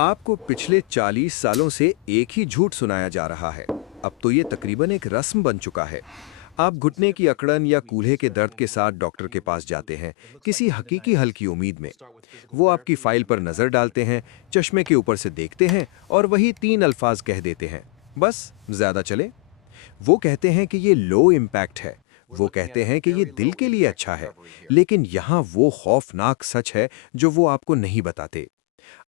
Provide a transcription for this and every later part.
आपको पिछले 40 सालों से एक ही झूठ सुनाया जा रहा है। अब तो ये तकरीबन एक रस्म बन चुका है। आप घुटने की अकड़न या कूल्हे के दर्द के साथ डॉक्टर के पास जाते हैं, किसी हकीकी हल की उम्मीद में। वो आपकी फाइल पर नज़र डालते हैं, चश्मे के ऊपर से देखते हैं और वही 3 अल्फाज कह देते हैं, बस ज़्यादा चले। वो कहते हैं कि ये लो इम्पैक्ट है। वो कहते हैं कि ये दिल के लिए अच्छा है। लेकिन यहाँ वो खौफनाक सच है जो वो आपको नहीं बताते।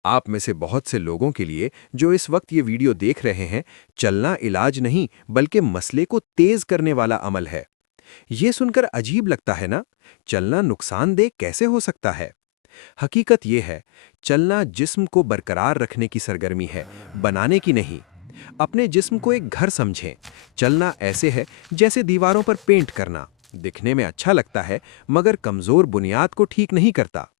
आप में से बहुत से लोगों के लिए जो इस वक्त ये वीडियो देख रहे हैं, चलना इलाज नहीं बल्कि मसले को तेज करने वाला अमल है। ये सुनकर अजीब लगता है ना? चलना नुकसानदेह कैसे हो सकता है? हकीकत ये है, चलना जिस्म को बरकरार रखने की सरगर्मी है, बनाने की नहीं। अपने जिस्म को एक घर समझें। चलना ऐसे है जैसे दीवारों पर पेंट करना। दिखने में अच्छा लगता है, मगर कमजोर बुनियाद को ठीक नहीं करता।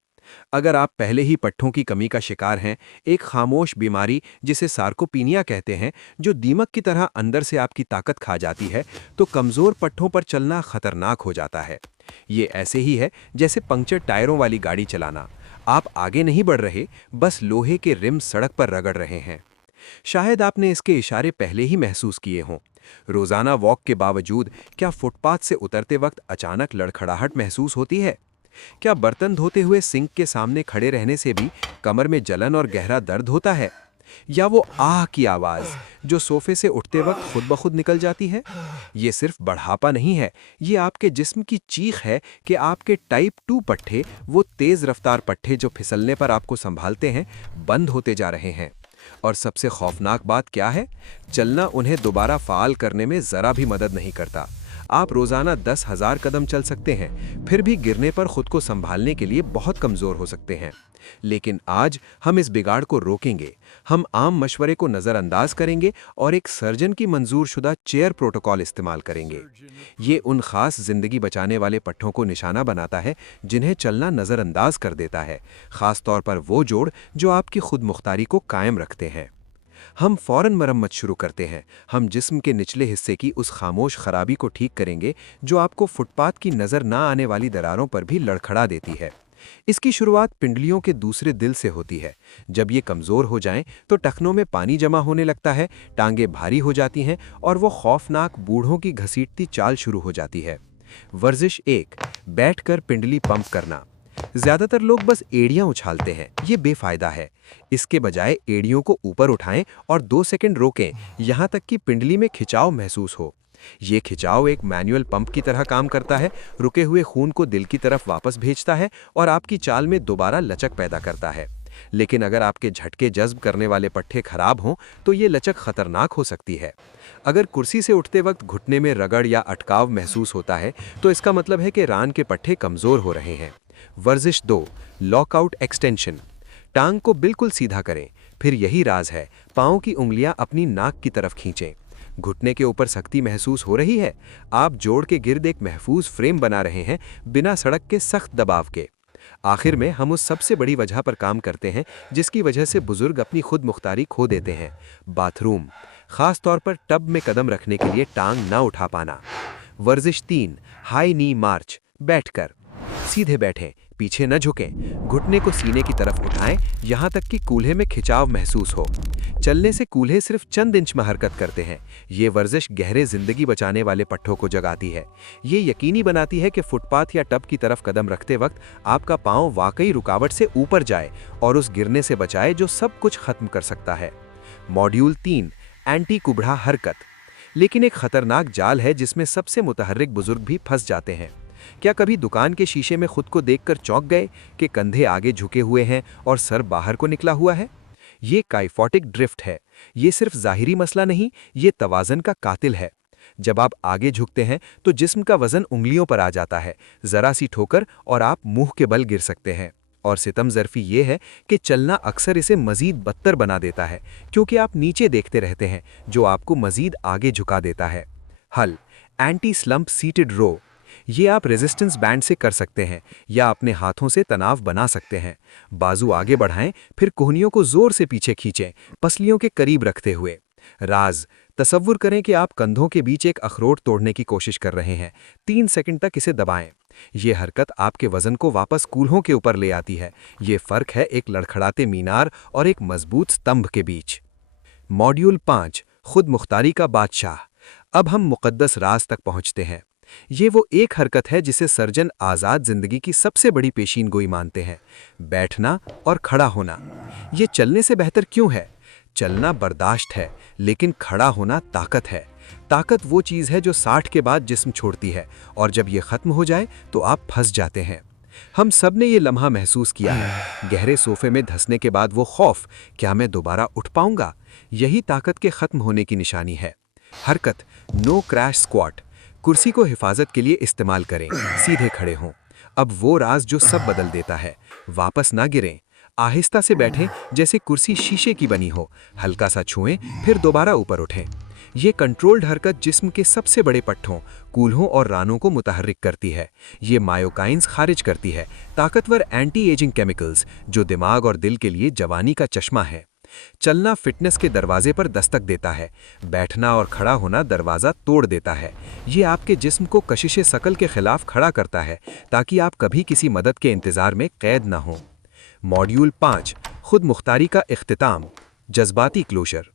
अगर आप पहले ही पट्ठों की कमी का शिकार हैं, एक खामोश बीमारी जिसे सार्कोपीनिया कहते हैं, जो दीमक की तरह अंदर से आपकी ताकत खा जाती है, तो कमजोर पट्ठों पर चलना खतरनाक हो जाता है। ये ऐसे ही है जैसे पंक्चर टायरों वाली गाड़ी चलाना। आप आगे नहीं बढ़ रहे, बस लोहे के रिम सड़क पर रगड़ रहे हैं। शायद आपने इसके इशारे पहले ही महसूस किए हों। रोजाना वॉक के बावजूद क्या फुटपाथ से उतरते वक्त अचानक लड़खड़ाहट महसूस होती है? क्या बर्तन धोते हुए सिंक के सामने खड़े रहने से भी कमर में जलन और गहरा दर्द होता है? या वो आह की आवाज जो सोफे से उठते वक्त खुद ब खुद निकल जाती है? ये सिर्फ बढ़ापा नहीं है, ये आपके जिस्म की चीख है कि आपके टाइप 2 पट्ठे, वो तेज रफ्तार पट्ठे जो फिसलने पर आपको संभालते हैं, बंद होते जा रहे हैं। और सबसे खौफनाक बात क्या है? चलना उन्हें दोबारा फाल करने में जरा भी मदद नहीं करता। आप रोजाना 10,000 कदम चल सकते हैं, फिर भी गिरने पर खुद को संभालने के लिए बहुत कमजोर हो सकते हैं। लेकिन आज हम इस बिगाड़ को रोकेंगे। हम आम मशवरे को नज़रअंदाज करेंगे और एक सर्जन की मंजूरशुदा चेयर प्रोटोकॉल इस्तेमाल करेंगे। ये उन खास जिंदगी बचाने वाले पट्ठों को निशाना बनाता है जिन्हें चलना नज़रअंदाज कर देता है, खास तौर पर वो जोड़ जो आपकी खुद मुख्तारी को कायम रखते हैं। हम फौरन मरम्मत शुरू करते हैं। हम जिस्म के निचले हिस्से की उस खामोश खराबी को ठीक करेंगे जो आपको फुटपाथ की नज़र ना आने वाली दरारों पर भी लड़खड़ा देती है। इसकी शुरुआत पिंडलियों के दूसरे दिल से होती है। जब ये कमज़ोर हो जाएं, तो टखनों में पानी जमा होने लगता है, टांगें भारी हो जाती हैं और वो खौफनाक बूढ़ों की घसीटती चाल शुरू हो जाती है। वर्जिश 1, बैठकर पिंडली पंप करना। ज्यादातर लोग बस एड़ियां उछालते हैं, ये बेफायदा है। इसके बजाय एड़ियों को ऊपर उठाएं और 2 सेकंड रोकें, यहां तक कि पिंडली में खिंचाव महसूस हो। ये खिंचाव एक मैनुअल पंप की तरह काम करता है, रुके हुए खून को दिल की तरफ वापस भेजता है और आपकी चाल में दोबारा लचक पैदा करता है। लेकिन अगर आपके झटके जज्ब करने वाले पट्ठे खराब हों, तो ये लचक खतरनाक हो सकती है। अगर कुर्सी से उठते वक्त घुटने में रगड़ या अटकाव महसूस होता है, तो इसका मतलब है कि रान के पट्ठे कमजोर हो रहे हैं। वर्जिश 2, लॉकआउट एक्सटेंशन। टांग को बिल्कुल सीधा करें, फिर यही राज है, पांव की उंगलियां अपनी नाक की तरफ खींचें। घुटने के ऊपर सख्ती महसूस हो रही है? आप जोड़ के गिर्द एक महफूज फ्रेम बना रहे हैं, बिना सड़क के सख्त दबाव के। आखिर में हम उस सबसे बड़ी वजह पर काम करते हैं जिसकी वजह से बुजुर्ग अपनी खुद मुख्तारी खो देते हैं, बाथरूम। खास तौर पर टब में कदम रखने के लिए टांग ना उठा पाना। वर्जिश 3, हाई नी मार्च। बैठकर सीधे बैठें, पीछे न झुकें, घुटने को सीने की तरफ उठाएं, यहां तक कि कूल्हे में खिंचाव महसूस हो। चलने से कूल्हे सिर्फ चंद इंच में हरकत करते हैं। ये वर्जिश गहरे जिंदगी बचाने वाले पट्ठों को जगाती है। ये यकीनी बनाती है कि फुटपाथ या टब की तरफ कदम रखते वक्त आपका पांव वाकई रुकावट से ऊपर जाए और उस गिरने से बचाए जो सब कुछ खत्म कर सकता है। मॉड्यूल 3, एंटी कुबड़ा हरकत। लेकिन एक खतरनाक जाल है जिसमें सबसे मुतहर्रिक बुजुर्ग भी फंस जाते हैं। क्या कभी दुकान के शीशे में खुद को देखकर चौंक गए कि कंधे आगे झुके हुए हैं और सर बाहर को निकला हुआ है? ये काइफोटिक ड्रिफ्ट है। ये सिर्फ जाहिरी मसला नहीं, ये तवाज़न का कातिल है। जब आप आगे झुकते हैं तो जिस्म का वजन उंगलियों पर आ जाता है, जरा सी ठोकर और आप मुंह के बल गिर सकते हैं। और सितम ज़र्फी ये है कि चलना अक्सर इसे मजीद बदतर बना देता है, क्योंकि आप नीचे देखते रहते हैं, जो आपको मजीद आगे झुका देता है। हल, एंटी स्लंप सीटेड रो। ये आप रेजिस्टेंस बैंड से कर सकते हैं या अपने हाथों से तनाव बना सकते हैं। बाजू आगे बढ़ाएं, फिर कोहनियों को जोर से पीछे खींचें, पसलियों के करीब रखते हुए। राज, तसव्वुर करें कि आप कंधों के बीच एक अखरोट तोड़ने की कोशिश कर रहे हैं। 3 सेकंड तक इसे दबाएं। ये हरकत आपके वजन को वापस कूल्हों के ऊपर ले आती है। ये फर्क है एक लड़खड़ाते मीनार और एक मजबूत स्तंभ के बीच। मॉड्यूल 5, खुद मुख्तारी का बादशाह। अब हम मुकद्दस राज तक पहुंचते हैं। ये वो एक हरकत है जिसे सर्जन आज़ाद जिंदगी की सबसे बड़ी पेशीनगोई मानते हैं, बैठना और खड़ा होना। ये चलने से बेहतर क्यों है? चलना बर्दाश्त है, लेकिन खड़ा होना ताकत है। ताकत वो चीज़ है जो 60 के बाद जिस्म छोड़ती है, और जब ये ख़त्म हो जाए तो आप फंस जाते हैं। हम सब ने ये लम्हा महसूस किया है, गहरे सोफे में धंसने के बाद वो खौफ, क्या मैं दोबारा उठ पाऊंगा? यही ताकत के ख़त्म होने की निशानी है। हरकत नो क्रैश स्क्वाट। कुर्सी को हिफाजत के लिए इस्तेमाल करें, सीधे खड़े हों। अब वो राज जो सब बदल देता है, वापस ना गिरें। आहिस्ता से बैठें जैसे कुर्सी शीशे की बनी हो, हल्का सा छुएं, फिर दोबारा ऊपर उठें। ये कंट्रोल्ड हरकत जिस्म के सबसे बड़े पट्टों, कूल्हों और रानों को मुतहर्रिक करती है। ये मायोकाइंस खारिज करती है, ताकतवर एंटी एजिंग केमिकल्स जो दिमाग और दिल के लिए जवानी का चश्मा है। चलना फिटनेस के दरवाजे पर दस्तक देता है, बैठना और खड़ा होना दरवाज़ा तोड़ देता है। ये आपके जिस्म को कशिश शकल के खिलाफ खड़ा करता है, ताकि आप कभी किसी मदद के इंतज़ार में कैद ना हों। मॉड्यूल 5, खुद मुख्तारी का इख्तिताम, जज्बाती क्लोजर।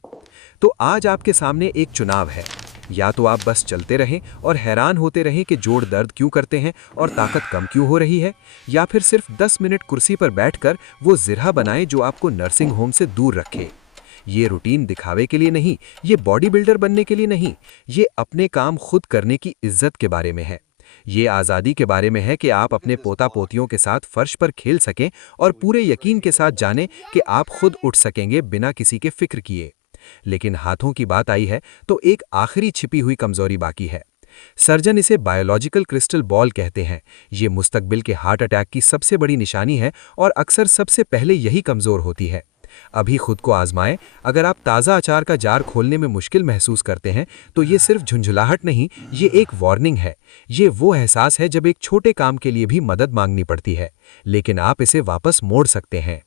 तो आज आपके सामने एक चुनाव है, या तो आप बस चलते रहें और हैरान होते रहें कि जोड़ दर्द क्यों करते हैं और ताकत कम क्यों हो रही है, या फिर सिर्फ 10 मिनट कुर्सी पर बैठकर वो जिरहा बनाएं जो आपको नर्सिंग होम से दूर रखे। ये रूटीन दिखावे के लिए नहीं, ये बॉडी बिल्डर बनने के लिए नहीं, ये अपने काम खुद करने की इज्जत के बारे में है। ये आज़ादी के बारे में है कि आप अपने पोता पोतियों के साथ फर्श पर खेल सकें और पूरे यकीन के साथ जानें कि आप खुद उठ सकेंगे बिना किसी के फिक्र किए। लेकिन हाथों की बात आई है तो एक आखिरी छिपी हुई कमजोरी बाकी है। सर्जन इसे बायोलॉजिकल क्रिस्टल बॉल कहते हैं। ये मुस्तकबिल के हार्ट अटैक की सबसे बड़ी निशानी है और अक्सर सबसे पहले यही कमजोर होती है। अभी खुद को आजमाएं। अगर आप ताज़ा अचार का जार खोलने में मुश्किल महसूस करते हैं तो ये सिर्फ झुंझुलाहट नहीं, ये एक वार्निंग है। ये वो एहसास है जब एक छोटे काम के लिए भी मदद मांगनी पड़ती है, लेकिन आप इसे वापस मोड़ सकते हैं।